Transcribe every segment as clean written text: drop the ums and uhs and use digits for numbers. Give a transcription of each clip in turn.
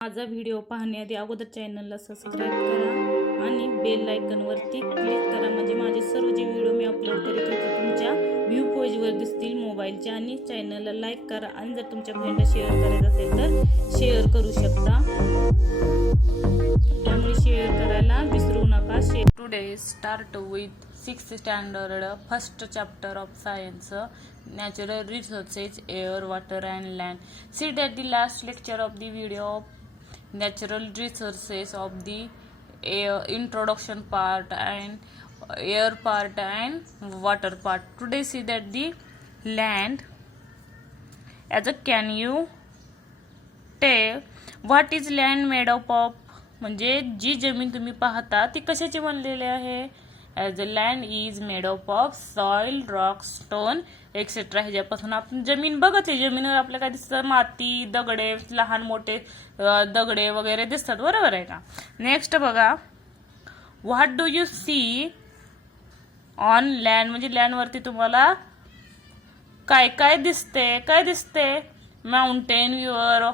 माझा व्हिडिओ पाहण्याआधी अगोदर चॅनलला सबस्क्राईब करा आणि बेल आयकॉनवरती क्लिक करा, म्हणजे माझे सर्व जे व्हिडिओ मी अपलोड करीत होते तुमच्या व्ह्यू पेजवर दिसतील मोबाईलच्या. आणि चॅनलला लाईक करा आणि जर तुमच्या फ्रेंडला शेअर करायचं असेल तर शेअर करू शकता, त्यामुळे शेअर करायला विसरू नका. Today start with 6th standard first chapter of science, natural resources, air, water and land. See that the last lecture of the video of natural resources of the air, introduction part and air part and water part. Today see that the land. As a can you tell what is land made up of? म्हणजे जी जमीन तुम्ही पाहता ती कशाची बनलेली आहे? As the land is made up of soil, rock, stone, etc. ह्याच्यापासून आपण जमीन बघते, जमिनीवर आपल्याला काय दिसतं? माती, दगडे, लहान मोठे दगडे वगैरे दिसतात, बरोबर आहे का? नेक्स्ट बघा, what do you see on land? म्हणजे लँडवरती तुम्हाला काय काय दिसते? काय दिसते? Mountain, river,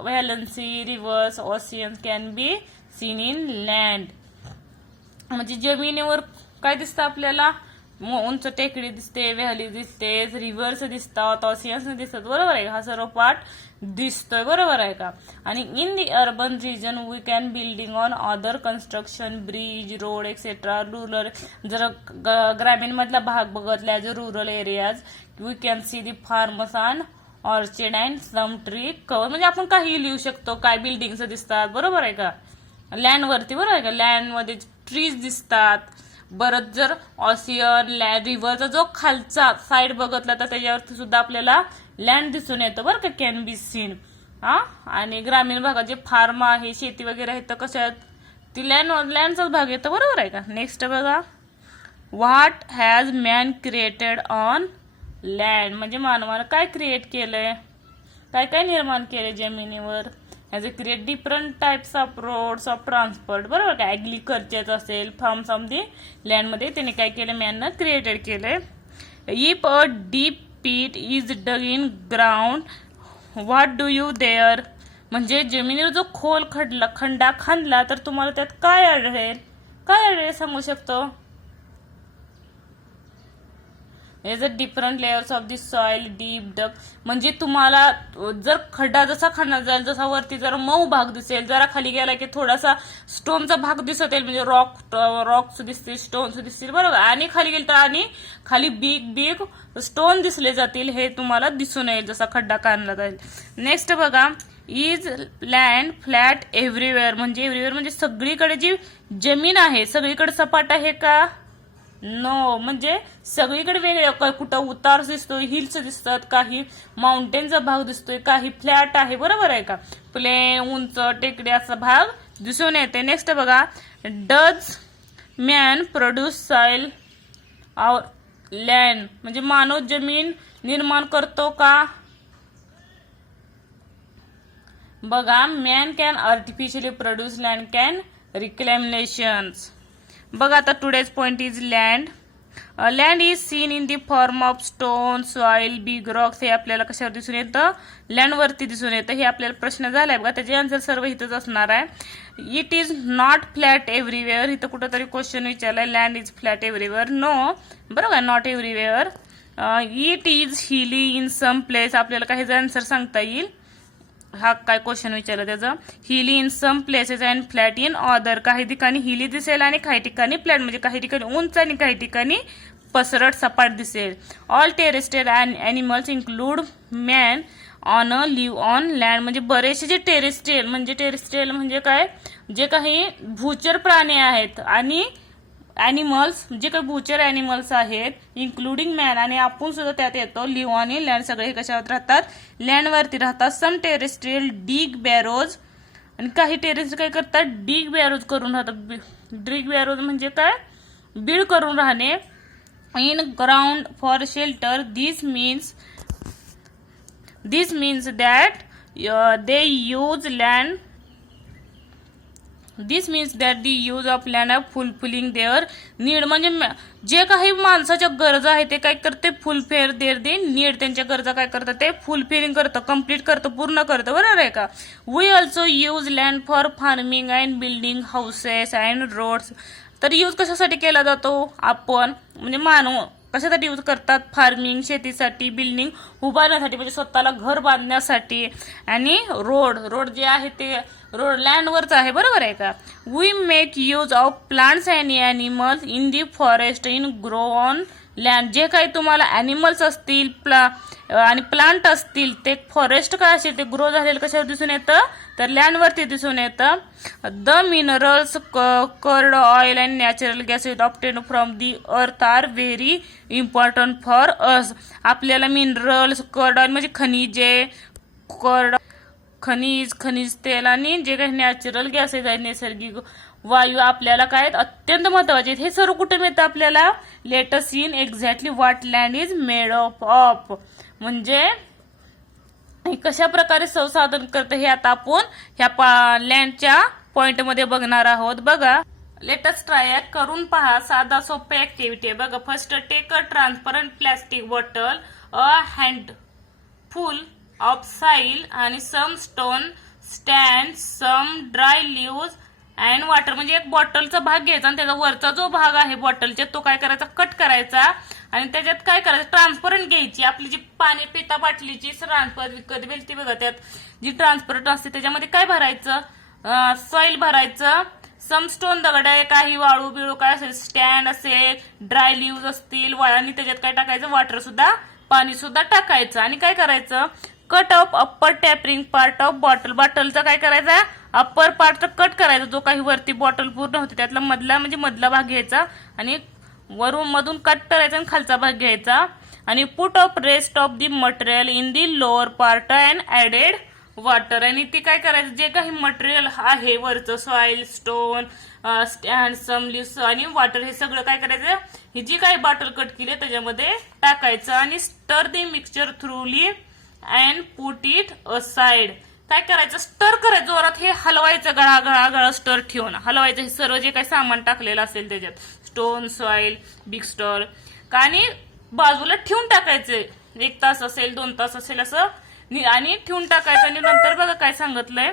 valleys, rivers, oceans can be seen in land. म्हणजे जमिनीवर काय दिसतं आपल्याला? उंच टेकडी दिसते, व्हॅली दिसते, रिव्हर्स दिसतात, ओशियन्स दिसतात, बरोबर आहे. हा सर्व पार्ट दिसतोय, बरोबर आहे का? आणि in the urban region we can building on other construction, bridge, road etcetera. Rural, जर ग्रामीण मधला भाग बघितला जो rural areas, we can see the farms on orchard and some tree cover. म्हणजे आपण काही लिहू शकतो, काय बिल्डिंग्स दिसतात, बरोबर आहे का? लँड वरती, बरोबर आहे का? लँड मध्ये ट्रीज दिसतात. बरं, जर ऑशियन, रिव्हरचा जो खालचा साइड बघितला तर त्याच्यावरती सुद्धा आपल्याला लँड दिसून येतं, बरं का? Can be scene. आणि ग्रामीण भागात जे फार्म आहे, शेती वगैरे आहे तर कशात? ती लँडचाच भाग येतो, बरोबर आहे का? नेक्स्ट बघा, what has man created on land? म्हणजे मानवानं काय क्रिएट केलंय, काय काय निर्माण केले जमिनीवर? As a create different types of roads of transport, बरोबर का? ॲग्रिकल्चरचं असेल, फार्म्स ऑफ दी लँडमध्ये त्याने काय केलं? मॅननं क्रिएटेड केलंय. If a deep pit is dug in ground, what do you there? म्हणजे जमिनीवर जो खोल खंडा खांदला तर तुम्हाला त्यात काय आढळेल? काय आढळेल सांगू शकतो? As a different layers of the soil deep dug. म्हणजे तुम्हाला जर खड्डा जसा खाणार जाईल, जसा वरती जरा मऊ भाग दिसेल, जरा खाली गेला की थोडासा स्टोनचा भाग दिसत येईल, म्हणजे रॉक्स दिसतील, स्टोन्स दिसतील, बरोबर. आणि खाली गेल तर आणि खाली बिग बिग स्टोन दिसले जातील, हे तुम्हाला दिसून येईल जसा खड्डा काढला जाईल. नेक्स्ट बघा, इज लँड फ्लॅट एव्हरीवेअर? म्हणजे एव्हरीवेअर म्हणजे सगळीकडे जी जमीन आहे सगळीकडे सपाट आहे का? नो. म्हणजे सगळीकडे वेगळे, कुठं उतार दिसतोय, हिल्स दिसतात, काही माउंटेनचा भाग दिसतोय, काही फ्लॅट आहे, बरोबर आहे का? प्लेन, उंच टेकडी असा भाग दिसून येते. नेक्स्ट बघा, does man produce soil or land? म्हणजे मानव जमीन निर्माण करतो का? बघा, man can artificially produce, land can reclamations. बघा आता, today's point is land. Land is seen in the form of stone, soil, big rocks. हे आपल्याला कशावर दिसून येतं? लँडवरती दिसून येतं. हे आपल्याला प्रश्न झालाय बघा, त्याचे आन्सर सर्व इथंच असणार आहे. It is not flat everywhere. इथं कुठंतरी क्वेश्चन विचारलाय, land is flat everywhere? No, बरोबर, not everywhere. It is hilly in some place. आपल्याला काही आन्सर सांगता येईल. हा काय क्वेश्चन विचारलं त्याचं? Hilly in some places and flat in other. काही ठिकाणी हिली दिसेल आणि काही ठिकाणी फ्लॅट, म्हणजे काही ठिकाणी उंच आणि काही ठिकाणी पसरट सपाट दिसेल. All terrestrial animals include man on a live on land. म्हणजे बरेचसे जे टेरेस्ट्रियल म्हणजे काय? जे काही भूचर प्राणी आहेत आणि ॲनिमल्स, जे काही भूचर ॲनिमल्स आहेत इन्क्लुडिंग मॅन, आणि आपण सुद्धा त्यात येतो. Live on in land. सगळे कशावर राहतात? लँडवरती राहतात. Some terrestrial dig burrows. आणि काही टेरेस्ट्रियल काय करतात? डिग बॅरोज करून राहतात. डिग बॅरोज म्हणजे काय? बीड करून राहणे. In ground for shelter. This means that they use land this means that the use of land of fulfilling their need, म्हणजे जे काही माणसाच्या गरजा आहे ते काय करते, फुलफिल देअर दे नीड, त्यांच्या गरजा काय करतं ते फुलफिलिंग करतं, कम्प्लीट करतं, पूर्ण करतं, बरोबर आहे का. We also use land for farming and building houses and roads. तर यूज कशासाठी केला जातो आपण, म्हणजे मानव कशासाठी यूज करतात, फार्मिंग शेतीसाठी, बिल्डिंग उभारण्यासाठी म्हणजे स्वतःला घर बांधण्यासाठी, आणि रोड जे आहे ते रोड लँडवरच आहे, बरोबर आहे का. We make use of plants and animals in the forest in grow on land. जे काही तुम्हाला ॲनिमल्स असतील आणि प्लांट असतील ते फॉरेस्ट काय असेल ते ग्रो झालेलं कशावर दिसून येतं, तर लँडवरती दिसून येतं. The minerals crude oil and natural gases obtain from the earth are very important for us. आपल्याला मिनरल्स कर्ड ऑइल म्हणजे खनिज तेल आणि जे काही नॅचरल गॅसेस आहेत नैसर्गिक वायू आपल्याला काय अत्यंत महत्वाचे आहेत. हे सर्व कुठे मिळतं आपल्याला, let us in exactly what land is made of, म्हणजे कशा प्रकारे संसाधन करतं हे आता आपण ह्या लँडच्या पॉइंट मध्ये बघणार आहोत. बघा, लेटस ट्राय करून पहा, साधा सोपे ऍक्टिव्हिटी आहे बघा. First, take a transparent plastic bottle, a handful of soil आणि some stone stand, some dry leaves and water. म्हणजे एक बॉटलचा भाग घ्यायचा आणि त्याचा वरचा जो भाग आहे बॉटलच्या तो काय करायचा, कट करायचा आणि त्याच्यात काय करायचं, ट्रान्सपरंट घ्यायची. आपली जी पाणी पिता बाटलीची ट्रान्सपरंट विकत मिळते बघा, त्यात जी ट्रान्सपरंट असते त्याच्यामध्ये काय भरायचं, सॉइल भरायचं, सम स्टोन दगड आहे, काही वाळू बिळू काय असेल, स्टँड असेल, ड्राय लिव्ज असतील, आणि त्याच्यात काय टाकायचं, वॉटर सुद्धा, पाणी सुद्धा टाकायचं. आणि काय करायचं, cut off upper tapering part of बॉटलचा काय करायचा, अप्पर पार्ट कट करायचा, जो काही वरती बॉटल पूर्ण होते त्यातला मधला भाग घ्यायचा आणि वरून मधून कट करायचा आणि खालचा भाग घ्यायचा. आणि put off rest of the material in the lower part and added water. आणि ती काय करायचं, जे काही मटेरियल आहे वरचं सॉइल, स्टोन, स्टँड, सम लिव्स आणि वॉटर, हे सगळं काय करायचं, ही जी काही बॉटल कट केली त्याच्यामध्ये टाकायचं आणि stir the mixture thoroughly and put it aside. काय करायचं, स्टर करायचं जोरात, हे हलवायचं, गळा स्टर ठेवून हलवायचं. हे सर्व जे काही सामान टाकलेलं असेल त्याच्यात, स्टोन, सॉइल, बिग स्टर, आणि बाजूला ठेवून टाकायचे. 1 तास असेल, 2 तास असेल असं, आणि ठेवून टाकायचं. आणि नंतर बघा काय सांगितलंय,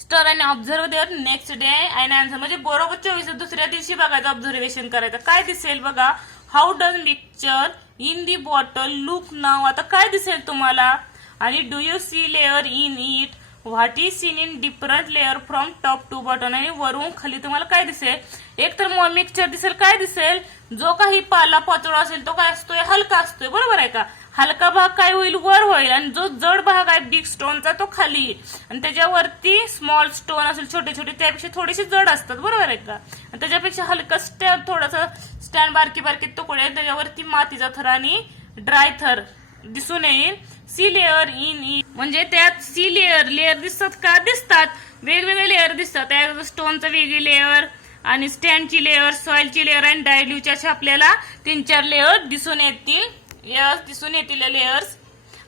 स्टर आणि observe there next day and answer. म्हणजे बरोबर 24 दुसऱ्या दिवशी बघायचं, ऑब्झर्वेशन करायचं. काय दिसेल बघा, how does mixture in the bottle look now. आता काय दिसेल तुम्हाला, आणि do you see layer in it, what is seen in different layer from top to bottom. आणि वरून खाली तुम्हाला काय दिसेल, एक तर मिक्सचर दिसेल, काय दिसेल, जो काही पाला पाचोळा असेल तो काय असतोय, हलका असतोय, बरोबर आहे का. हलका भाग काय होईल, वर होईल, आणि जो जड भाग आहे बिग स्टोनचा तो खाली येईल. आणि त्याच्यावरती स्मॉल स्टोन असेल छोटे छोटे, त्यापेक्षा थोडेसे जड असतात, बरोबर आहे का. आणि त्याच्यापेक्षा हलका स्टॅब, थोडासा स्टँड बारकी तुकडे, त्याच्यावरती मातीचा थर आणि ड्राय थर दिसून येईल. सी लेअर इन इट, म्हणजे त्यात सी लेअर दिसतात का, दिसतात, वेगवेगळे लेअर दिसतात. स्टोनचं वेगळी लेअर आणि स्टँडची लेअर, सॉइलची लेअर आणि डायल्यूची, असे आपल्याला 3-4 लेअर दिसून येतील लेअर्स.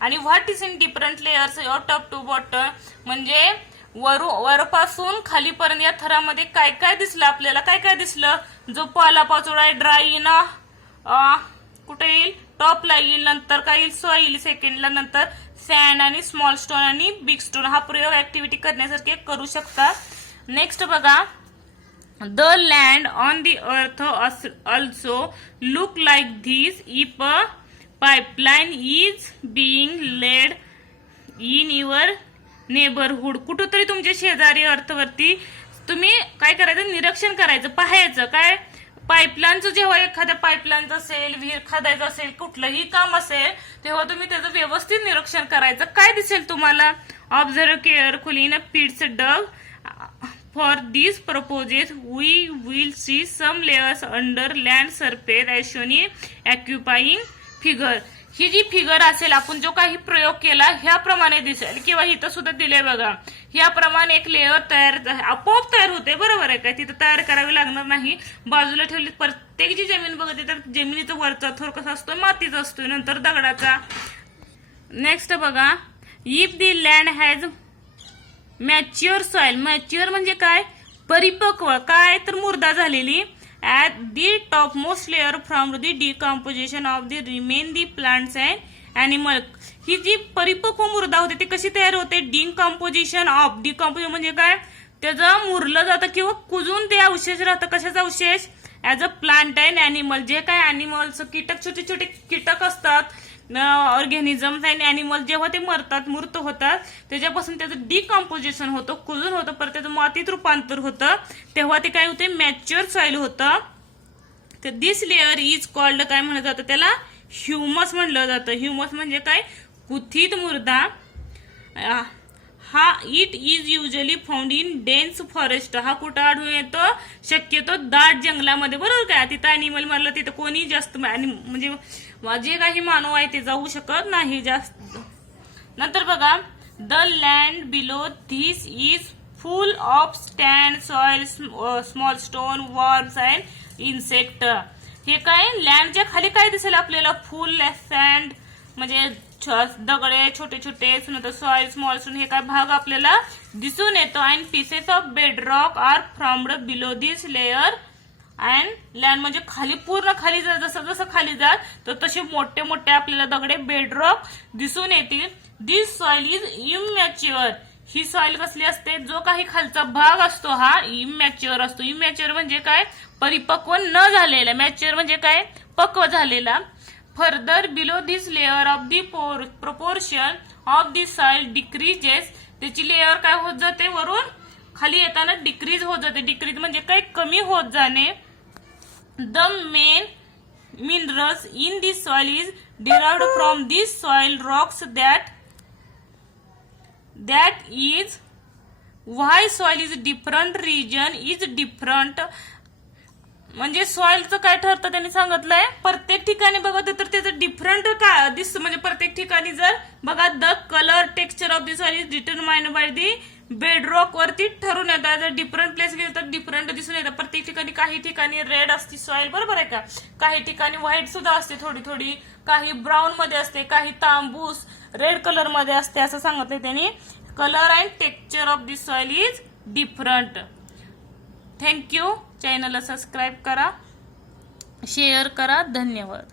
आणि what is in different layers top to bottom, म्हणजे वरपासून खालीपर्यंत या थरामध्ये काय काय दिसलं आपल्याला, काय काय दिसलं, जो पाला पाचोळा आहे ड्राय ना कुठे येईल, टॉपला येईल, नंतर काय येईल, सॉइल सेकंडला, नंतर सँड आणि स्मॉल स्टोन आणि बिग स्टोन. हा प्रयोग ऍक्टिव्हिटी करण्यासारखे करू शकता. नेक्स्ट बघा, the land on the earth also look like this if a pipeline is being laid in your neighbourhood. कुठंतरी तुमच्या शेजारी अर्थवरती तुम्ही काय करायचं, निरीक्षण करायचं, पाहायचं. काय, पाईपलाईनचं जेव्हा एखाद्या पाईपलाईनचं असेल, विहीर खोदायचं असेल, कुठलंही काम असेल, तेव्हा तुम्ही त्याचं व्यवस्थित निरीक्षण करायचं. काय दिसेल तुम्हाला, observe carefully in a pits dug for this purposes we will see some layers under land surface as shown in occupying figure. ही जी फिगर असेल, आपण जो काही प्रयोग केला ह्याप्रमाणे दिसेल, किंवा इथं सुद्धा दिले बघा, ह्याप्रमाणे एक लेअर आपोआप तयार होते, बरोबर आहे का. तिथं तयार करावी लागणार नाही, बाजूला ठेवली. प्रत्येक जी जमीन बघते तर जमिनीचा वरचा थर कसा असतो, मातीचा असतो, नंतर दगडाचा. नेक्स्ट बघा, if the land has mature soil, mature म्हणजे काय, परिपक्व, काय तर मुर्दा झालेली. At the top most layer from the decomposition of the remain the plants and animal. ही जी परिपक्व मुर्दा होते ती कशी तयार होते, डिकम्पोजिशन ऑफ, डिकम्पोजिशन म्हणजे काय, त्याचं मुरलं जातं किंवा कुजून ते अवशेष राहतं. कशाचा अवशेष, as a plant and animal, जे काय ॲनिमल्स कीटक, छोटे छोटे कीटक असतात, ऑर्गॅनिझम्स अँड ॲनिमल, जेव्हा ते मरतात, मूर्त होतात, त्याच्यापासून त्याचं डिकम्पोजिशन होतं, कुजून होतं, परत त्याचं मातीत रूपांतर होतं, तेव्हा ते काय होते, मॅच्युअर सॉइल होतं. तर दिस लेअर इज कॉल्ड, काय म्हणलं जातं त्याला, ह्युमस म्हणलं जातं. ह्युमस म्हणजे काय, कुथित मुर्दा. हा it is usually found in dense forest. हा कुठं आढळून येतो, शक्यतो दाट जंगलामध्ये, बरोबर काय, तिथं अॅनिमल मारलं तिथं कोणी जास्त म्हणजे जे काही मानव आहे ते जाऊ शकत नाही जास्त. नंतर बघा, the land below this is full of stand, soil, small stone, worms and insect. हे काय, लँडच्या खाली काय दिसेल आपल्याला, फुल सँड म्हणजे दगडे छोटे छोटे, नंतर सॉइल, स्मॉल स्टोन, हे काय भाग आपल्याला दिसून येतो. And pieces of bedrock are formed below this layer and land म्हणजे खाली, पूर्ण खाली जसं जसं खाली जात तर तसे मोठे मोठे आपल्याला दगडे, बेडरॉक दिसून येतील. This soil is immature. ही सॉइल कसली असते, जो काही खालचा भाग असतो हा इमॅच्युअर असतो. इमॅच्युअर म्हणजे काय, परिपक्व न झालेला. मॅच्युअर म्हणजे काय, पक्व झालेला. Further below this layer of the proportion of the soil decreases. त्याची लेअर काय होत जाते, वरून खाली येताना डिक्रीज होत जाते. डिक्रीज म्हणजे काय, कमी होत जाणे. The main minerals in this soil is derived from this soil Roxx that is why soil is different region is different. म्हणजे सॉइलचं काय ठरतं त्यांनी सांगितलंय, प्रत्येक ठिकाणी बघा तर त्याचं डिफरंट काय दिसतं. म्हणजे प्रत्येक ठिकाणी जर बघा, the colour texture of the soil is determined by the bedrock वरती ठरून येतात. जर डिफरंट प्लेस गेलं तर डिफरंट दिसून येतं. प्रत्येक ठिकाणी, काही ठिकाणी रेड असते सॉइल, बरोबर आहे का, काही ठिकाणी व्हाईट सुद्धा असते थोडी थोडी, काही ब्राऊन मध्ये असते, काही तांबूस रेड कलर मध्ये असते, असं सांगितलंय त्यांनी. Colour and texture of this soil is different. Thank you. चॅनलला सबस्क्राईब करा, शेअर करा. धन्यवाद.